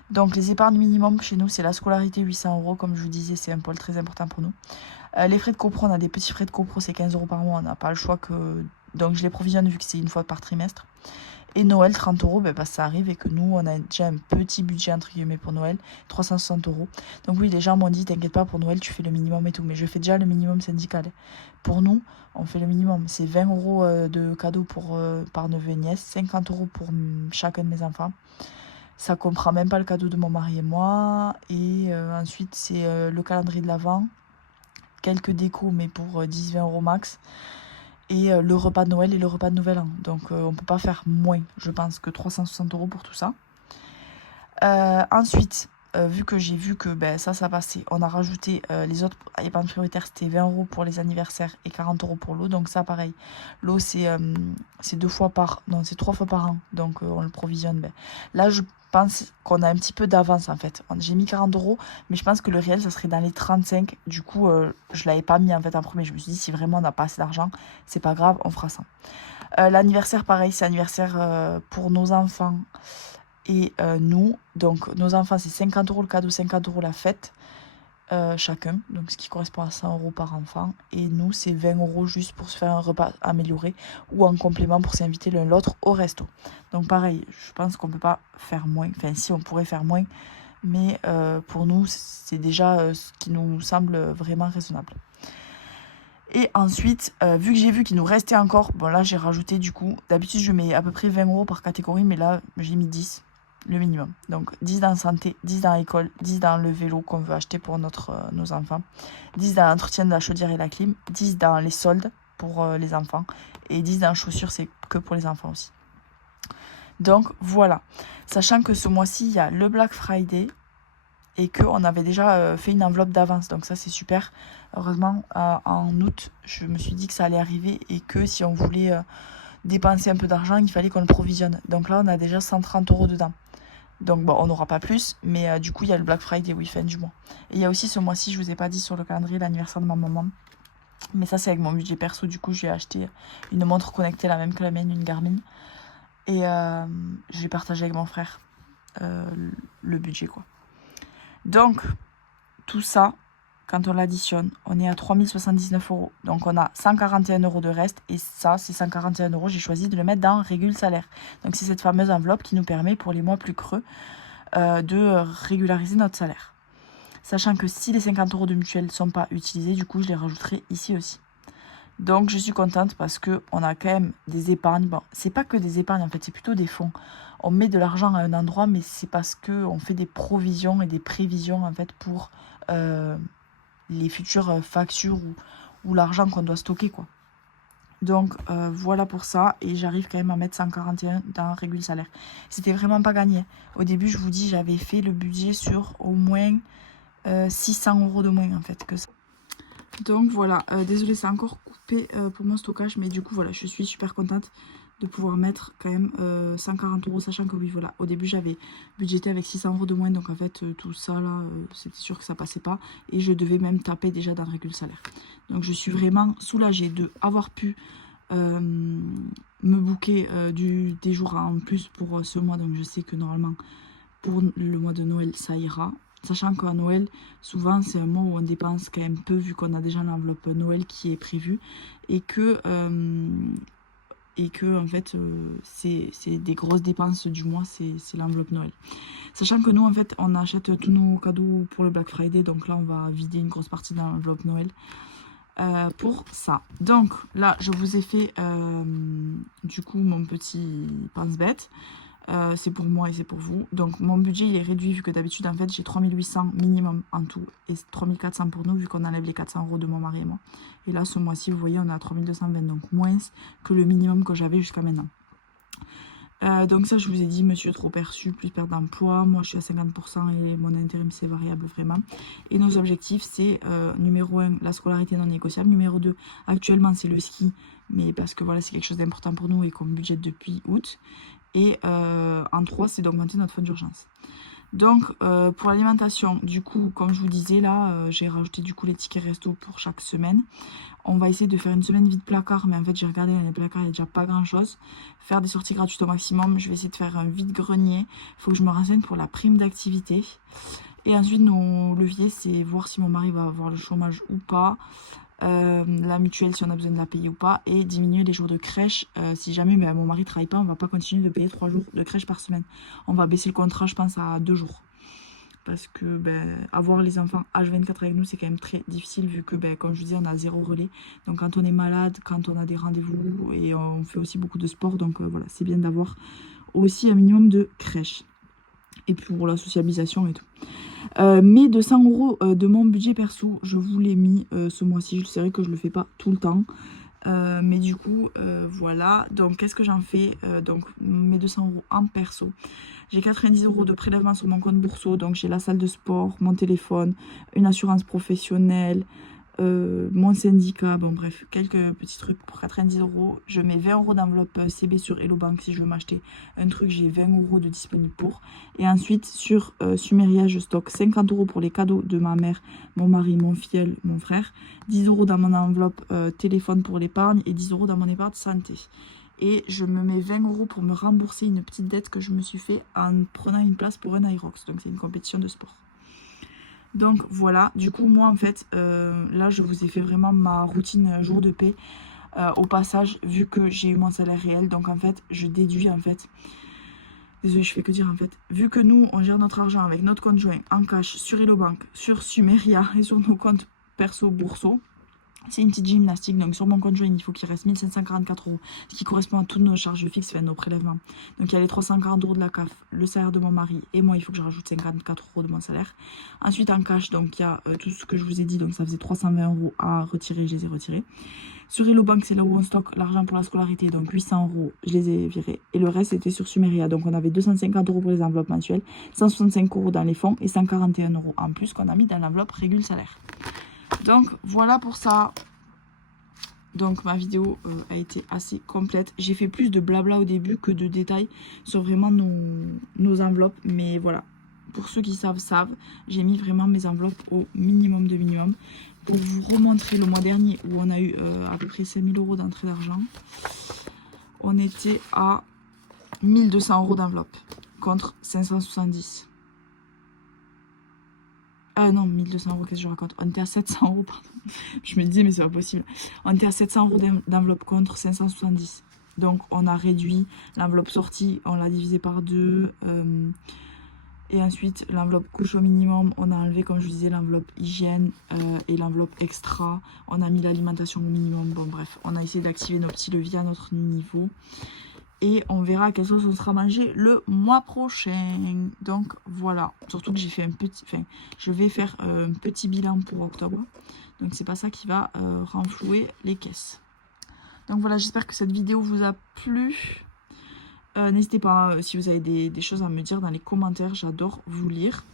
Donc, les épargnes minimum chez nous, c'est la scolarité, 800 €. Comme je vous disais, c'est un pôle très important pour nous. Les frais de copro, on a des petits frais de copro, c'est 15 € par mois. On n'a pas le choix que... Donc, je les provisionne vu que c'est une fois par trimestre. Et Noël, 30 €, ben, parce que ça arrive et que nous, on a déjà un petit budget, entre guillemets, pour Noël, 360 €. Donc oui, les gens m'ont dit, t'inquiète pas, pour Noël, tu fais le minimum et tout. Mais je fais déjà le minimum syndical. Pour nous, on fait le minimum. C'est 20 € de cadeaux par neveu et nièce, 50 € pour chacun de mes enfants. Ça comprend même pas le cadeau de mon mari et moi. Et ensuite, c'est le calendrier de l'Avent, quelques décos, mais pour 10-20 € max. Et le repas de Noël et le repas de Nouvel An. Donc on ne peut pas faire moins, je pense, que 360 € pour tout ça. Ensuite, vu que j'ai vu que ben, ça passait, on a rajouté les autres épargnes prioritaires, c'était 20 € pour les anniversaires et 40 € pour l'eau. Donc ça, pareil, l'eau, c'est 3 fois par an. Donc on le provisionne. Ben. Là, je pense qu'on a un petit peu d'avance, en fait. J'ai mis 40 €, mais je pense que le réel, ça serait dans les 35. Du coup, je l'avais pas mis, en fait, en premier. Je me suis dit, si vraiment on n'a pas assez d'argent, c'est pas grave, on fera ça. L'anniversaire, pareil, c'est anniversaire pour nos enfants et nous. Donc, nos enfants, c'est 50 € le cadeau, 50 € la fête, chacun. Donc, ce qui correspond à 100 € par enfant. Et nous, c'est 20 € juste pour se faire un repas amélioré ou en complément pour s'inviter l'un l'autre au resto. Donc, pareil, je pense qu'on ne peut pas faire moins. Enfin, si, on pourrait faire moins. Mais pour nous, c'est déjà ce qui nous semble vraiment raisonnable. Et ensuite, vu que j'ai vu qu'il nous restait encore, bon là j'ai rajouté du coup, d'habitude je mets à peu près 20 € par catégorie, mais là j'ai mis 10, le minimum. Donc 10 dans santé, 10 dans l'école, 10 dans le vélo qu'on veut acheter pour nos enfants, 10 dans l'entretien de la chaudière et la clim, 10 dans les soldes pour les enfants, et 10 dans les chaussures, c'est que pour les enfants aussi. Donc voilà, sachant que ce mois-ci il y a le Black Friday, et qu'on avait déjà fait une enveloppe d'avance. Donc ça, c'est super. Heureusement, en août, je me suis dit que ça allait arriver et que si on voulait dépenser un peu d'argent, il fallait qu'on le provisionne. Donc là, on a déjà 130 € dedans. Donc bon, on n'aura pas plus, mais du coup, il y a le Black Friday, oui, fin du mois. Et il y a aussi ce mois-ci, je ne vous ai pas dit sur le calendrier, l'anniversaire de ma maman. Mais ça, c'est avec mon budget perso. Du coup, j'ai acheté une montre connectée, la même que la mienne, une Garmin. Et j'ai partagé avec mon frère le budget, quoi. Donc, tout ça, quand on l'additionne, on est à 3079 €. Donc, on a 141 € de reste. Et ça, ces 141 €, j'ai choisi de le mettre dans Régule Salaire. Donc, c'est cette fameuse enveloppe qui nous permet, pour les mois plus creux, de régulariser notre salaire. Sachant que si les 50 € de mutuelle ne sont pas utilisés, du coup, je les rajouterai ici aussi. Donc, je suis contente parce qu'on a quand même des épargnes. Bon, c'est pas que des épargnes, en fait, c'est plutôt des fonds. On met de l'argent à un endroit, mais c'est parce qu'on fait des provisions et des prévisions, en fait, pour les futures factures ou l'argent qu'on doit stocker, quoi. Donc, voilà pour ça. Et j'arrive quand même à mettre 141 dans Régule Salaire. C'était vraiment pas gagné. Au début, je vous dis, j'avais fait le budget sur au moins 600 € de moins, en fait, que ça. Donc voilà, désolée, c'est encore coupé pour mon stockage, mais du coup voilà, je suis super contente de pouvoir mettre quand même 140 €, sachant que oui, voilà, au début j'avais budgété avec 600 € de moins, donc en fait tout ça là, c'était sûr que ça passait pas, et je devais même taper déjà dans le régule salaire. Donc je suis vraiment soulagée de avoir pu me booker des jours en plus pour ce mois, donc je sais que normalement pour le mois de Noël ça ira. Sachant qu'à Noël, souvent c'est un mois où on dépense quand même peu vu qu'on a déjà l'enveloppe Noël qui est prévue et que en fait c'est des grosses dépenses du mois, c'est l'enveloppe Noël. Sachant que nous en fait on achète tous nos cadeaux pour le Black Friday, donc là on va vider une grosse partie de l'enveloppe Noël pour ça. Donc là je vous ai fait du coup mon petit pense-bête. C'est pour moi et c'est pour vous. Donc mon budget il est réduit vu que d'habitude en fait j'ai 3800 minimum en tout et 3400 pour nous vu qu'on enlève les 400 € de mon mari et moi. Et là ce mois-ci vous voyez on est à 3220, donc moins que le minimum que j'avais jusqu'à maintenant. Donc ça je vous ai dit, monsieur trop perçu plus perte d'emploi, moi je suis à 50% et mon intérim c'est variable vraiment. Et nos objectifs c'est numéro 1 la scolarité non négociable, numéro 2 actuellement c'est le ski, mais parce que voilà c'est quelque chose d'important pour nous et qu'on budgète depuis août. Et en 3, c'est d'augmenter notre fonds d'urgence. Donc, pour l'alimentation, du coup, comme je vous disais, là, j'ai rajouté du coup les tickets resto pour chaque semaine. On va essayer de faire une semaine vide placard, mais en fait, j'ai regardé dans les placards, il n'y a déjà pas grand-chose. Faire des sorties gratuites au maximum. Je vais essayer de faire un vide grenier. Il faut que je me renseigne pour la prime d'activité. Et ensuite, nos leviers, c'est voir si mon mari va avoir le chômage ou pas. La mutuelle si on a besoin de la payer ou pas, et diminuer les jours de crèche si jamais mon mari travaille pas, on va pas continuer de payer 3 jours de crèche par semaine, on va baisser le contrat je pense à 2 jours parce que avoir les enfants H24 avec nous c'est quand même très difficile vu que comme je vous disais on a 0 relais, donc quand on est malade, quand on a des rendez-vous et on fait aussi beaucoup de sport, donc voilà c'est bien d'avoir aussi un minimum de crèche et pour la socialisation et tout. Mes 200 € de mon budget perso, je vous l'ai mis ce mois-ci. C'est vrai que je le fais pas tout le temps. Mais du coup, voilà. Donc, qu'est-ce que j'en fais donc, mes 200 € en perso. J'ai 90 € de prélèvement sur mon compte bourseau. Donc, j'ai la salle de sport, mon téléphone, une assurance professionnelle, mon syndicat, bon bref, quelques petits trucs pour 90 €. Je mets 20 € d'enveloppe CB sur Hello Bank si je veux m'acheter un truc, j'ai 20 € de disponible pour. Et ensuite sur Sumeria, je stocke 50 € pour les cadeaux de ma mère, mon mari, mon filleul, mon frère, 10 € dans mon enveloppe téléphone pour l'épargne et 10 € dans mon épargne santé. Et je me mets 20 € pour me rembourser une petite dette que je me suis fait en prenant une place pour un Irox, donc c'est une compétition de sport. Donc voilà, du coup moi en fait, là je vous ai fait vraiment ma routine jour de paix. Au passage, vu que j'ai eu mon salaire réel, donc en fait je déduis en fait, désolée je fais que dire en fait, vu que nous on gère notre argent avec notre compte joint en cash sur Hello Bank, sur Sumeria et sur nos comptes perso bourseau. C'est une petite gymnastique, donc sur mon compte joint, il faut qu'il reste 1544 €, ce qui correspond à toutes nos charges fixes, enfin nos prélèvements. Donc il y a les 340 € de la CAF, le salaire de mon mari, et moi il faut que je rajoute 54 € de mon salaire. Ensuite en cash, donc il y a tout ce que je vous ai dit, donc ça faisait 320 € à retirer, je les ai retirés. Sur Hello Bank, c'est là où on stocke l'argent pour la scolarité, donc 800 €, je les ai virés. Et le reste c'était sur Sumeria, donc on avait 250 € pour les enveloppes mensuelles, 165 € dans les fonds et 141 € en plus qu'on a mis dans l'enveloppe régule salaire. Donc voilà pour ça. Donc ma vidéo a été assez complète. J'ai fait plus de blabla au début que de détails sur vraiment nos enveloppes. Mais voilà, pour ceux qui savent, j'ai mis vraiment mes enveloppes au minimum de minimum. Pour vous remontrer le mois dernier où on a eu à peu près 5000 € d'entrée d'argent. On était à 1200 € d'enveloppe contre 570. Non, 1200 €, qu'est-ce que je raconte? On était à 700 €, pardon. Je me disais, mais c'est pas possible. On était à 700 € d'enveloppe contre 570. Donc, on a réduit l'enveloppe sortie, on l'a divisé par 2. Et ensuite, l'enveloppe couche au minimum, on a enlevé, comme je vous disais, l'enveloppe hygiène et l'enveloppe extra. On a mis l'alimentation au minimum. Bon, bref, on a essayé d'activer nos petits leviers à notre niveau. Et on verra à quelle sauce on sera mangé le mois prochain. Donc voilà. Surtout que j'ai fait un petit... Enfin, je vais faire un petit bilan pour octobre. Donc c'est pas ça qui va renflouer les caisses. Donc voilà, j'espère que cette vidéo vous a plu. N'hésitez pas si vous avez des choses à me dire dans les commentaires. J'adore vous lire.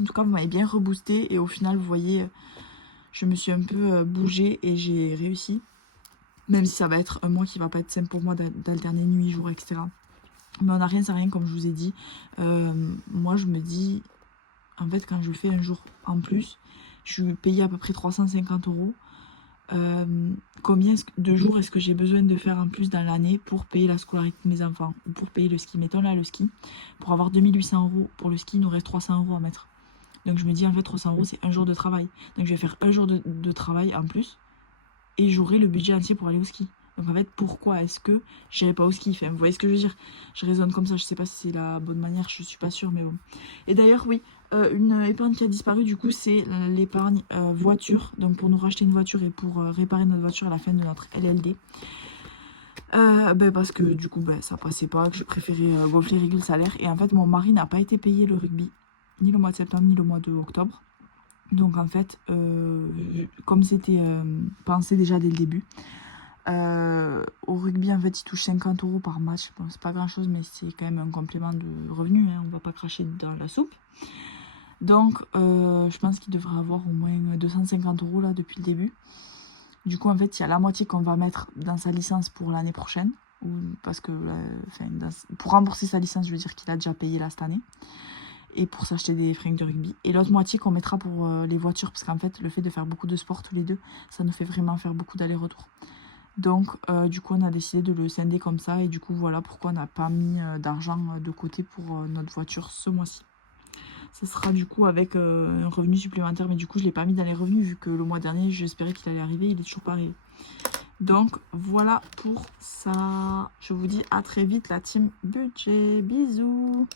En tout cas, vous m'avez bien reboosté. Et au final, vous voyez, je me suis un peu bougée et j'ai réussi. Même si ça va être un mois qui va pas être simple pour moi d'alterner nuit, jour, etc. Mais on n'a rien, c'est rien, comme je vous ai dit. Moi, je me dis, en fait, quand je fais un jour en plus, je suis payée à peu près 350 €. Combien de jours est-ce que j'ai besoin de faire en plus dans l'année pour payer la scolarité de mes enfants ou pour payer le ski? Mettons là le ski, pour avoir 2800 € pour le ski, il nous reste 300 € à mettre. Donc je me dis en fait 300 € c'est un jour de travail. Donc je vais faire un jour de travail en plus et j'aurai le budget entier pour aller au ski. Donc en fait pourquoi est-ce que j'irai pas au ski? Enfin, vous voyez ce que je veux dire? Je raisonne comme ça, je sais pas si c'est la bonne manière, je suis pas sûre mais bon. Et d'ailleurs oui, une épargne qui a disparu du coup c'est l'épargne voiture. Donc pour nous racheter une voiture et pour réparer notre voiture à la fin de notre LLD. Parce que du coup ça passait pas, que je préférais gonfler régler le salaire. Et en fait mon mari n'a pas été payé le rugby, ni le mois de septembre ni le mois d'octobre. Donc en fait, comme c'était pensé déjà dès le début, au rugby en fait il touche 50 € par match. Bon, c'est pas grand chose mais c'est quand même un complément de revenu, hein, on va pas cracher dans la soupe. Donc je pense qu'il devrait avoir au moins 250 € là depuis le début. Du coup en fait il y a la moitié qu'on va mettre dans sa licence pour l'année prochaine. Parce que pour rembourser sa licence, je veux dire qu'il a déjà payé là cette année. Et pour s'acheter des fringues de rugby. Et l'autre moitié qu'on mettra pour les voitures. Parce qu'en fait, le fait de faire beaucoup de sport tous les deux, ça nous fait vraiment faire beaucoup d'allers-retours. Donc, du coup, on a décidé de le scinder comme ça. Et du coup, voilà pourquoi on n'a pas mis d'argent de côté pour notre voiture ce mois-ci. Ça sera du coup avec un revenu supplémentaire. Mais du coup, je ne l'ai pas mis dans les revenus vu que le mois dernier, j'espérais qu'il allait arriver. Il est toujours pas arrivé. Donc, voilà pour ça. Je vous dis à très vite, la team budget. Bisous!